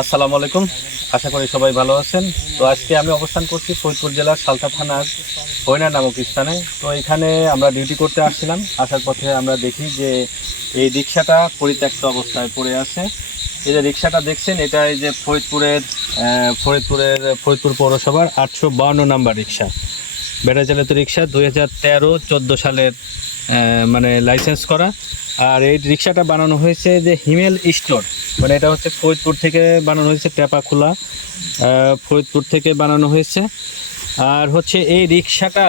আসসালামু আলাইকুম। আশা করি সবাই ভালো আছেন। তো আজকে আমি অবস্থান করছি ফরিদপুর জেলার সালতা থানার হইনা নামক স্থানে। তো এখানে আমরা ডিউটি করতে আসছিলাম। আসার পথে আমরা দেখি যে এই রিক্সাটা পরিত্যক্ত অবস্থায় পড়ে আছে। এই যে রিক্সাটা দেখছেন, এটা এই যে ফরিদপুরের ফরিদপুরের, ফরিদপুর পৌরসভার আটশো বাউন্ন নাম্বার রিক্সা ব্যাটারি চালিত রিক্সা দুই হাজার তেরো চোদ্দ সালের মানে লাইসেন্স করা। আর এই রিক্সাটা বানানো হয়েছে যে হিমেল স্টোর। মানে এটা হচ্ছে ফরিদপুর থেকে বানানো হয়েছে টেপাখোলা আহ, ফরিদপুর থেকে বানানো হয়েছে। আর হচ্ছে এই রিক্সাটা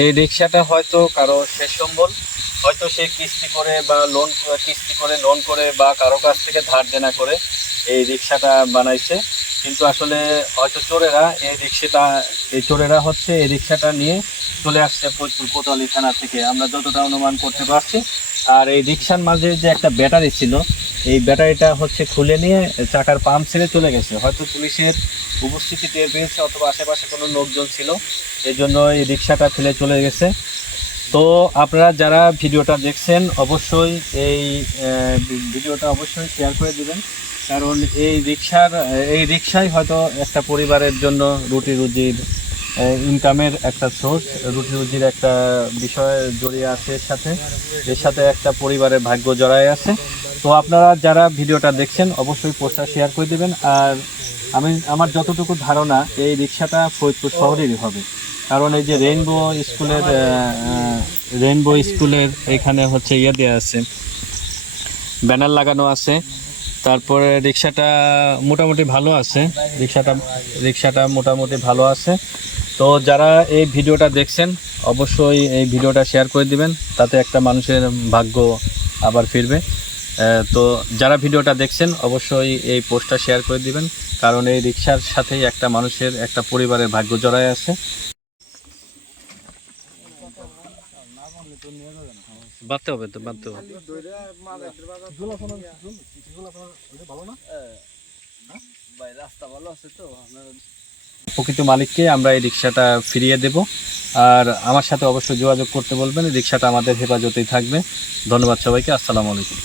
এই রিক্সাটা হয়তো কারও শেষ সম্বল হয়তো সে কিস্তি করে বা লোন কিস্তি করে লোন করে বা কারও কাছ থেকে ধার দেনা করে এই রিক্সাটা বানাইছে। কিন্তু আসলে হয়তো চোরেরা এই রিক্সাটা এই চোরেরা হচ্ছে এই রিক্সাটা নিয়ে চলে আসছে ফরিদপুর কোতোয়ালি থানা থেকে। আমরা যতটা অনুমান করতে পারছি। আর এই রিক্সার মাঝে যে একটা ব্যাটারি ছিল এই ব্যাটারিটা হচ্ছে খুলে নিয়ে চাকার পাম্প ছেড়ে চলে গেছে। হয়তো পুলিশের উপস্থিতি টের পেয়েছে অথবা আশেপাশে কোনো লোকজন ছিল এই জন্য এই রিক্সাটা ফেলে চলে গেছে। তো আপনারা যারা ভিডিওটা দেখছেন, অবশ্যই এই ভিডিওটা অবশ্যই শেয়ার করে দিবেন। কারণ এই রিক্সার এই রিক্সাই হয়তো একটা পরিবারের জন্য রুটি রুজির ইনকামের একটা সোর্স রুটি রুজির একটা বিষয় জড়িয়ে আছে এর সাথে। এর সাথে একটা পরিবারের ভাগ্য জড়ায় আছে। তো আপনারা যারা ভিডিওটা দেখছেন, অবশ্যই পোস্টটা শেয়ার করে দেবেন। আর আমি, আমার যতটুকু ধারণা, এই রিক্সাটা ফরিদপুর শহরেরই হবে। কারণ এই যে রেইনবো স্কুলের রেইনবো স্কুলের এখানে হচ্ছে ইয়ে দেওয়া আছে ব্যানার লাগানো আছে। তারপরে রিক্সাটা মোটামুটি ভালো আছে। রিক্সাটা রিক্সাটা মোটামুটি ভালো আছে। তো যারা এই ভিডিওটা দেখছেন, অবশ্যই এই ভিডিওটা শেয়ার করে দিবেন। তাতে একটা মানুষের ভাগ্য আবার ফিরবে। তো যারা ভিডিওটা দেখছেন অবশ্যই এই পোস্টটা শেয়ার করে দিবেন কারণ এই রিক্সার সাথেই একটা মানুষের একটা পরিবারের ভাগ্য জড়ায় আছে। বাঁধতে হবে তো বাঁধতে হবে। প্রকৃত মালিককে আমরা এই রিক্সাটা ফিরিয়ে দেব আর আমার সাথে অবশ্যই যোগাযোগ করতে বলবেন। রিক্সাটা আমাদের হেফাজতেই থাকবে। ধন্যবাদ সবাইকে আসসালামু আলাইকুম।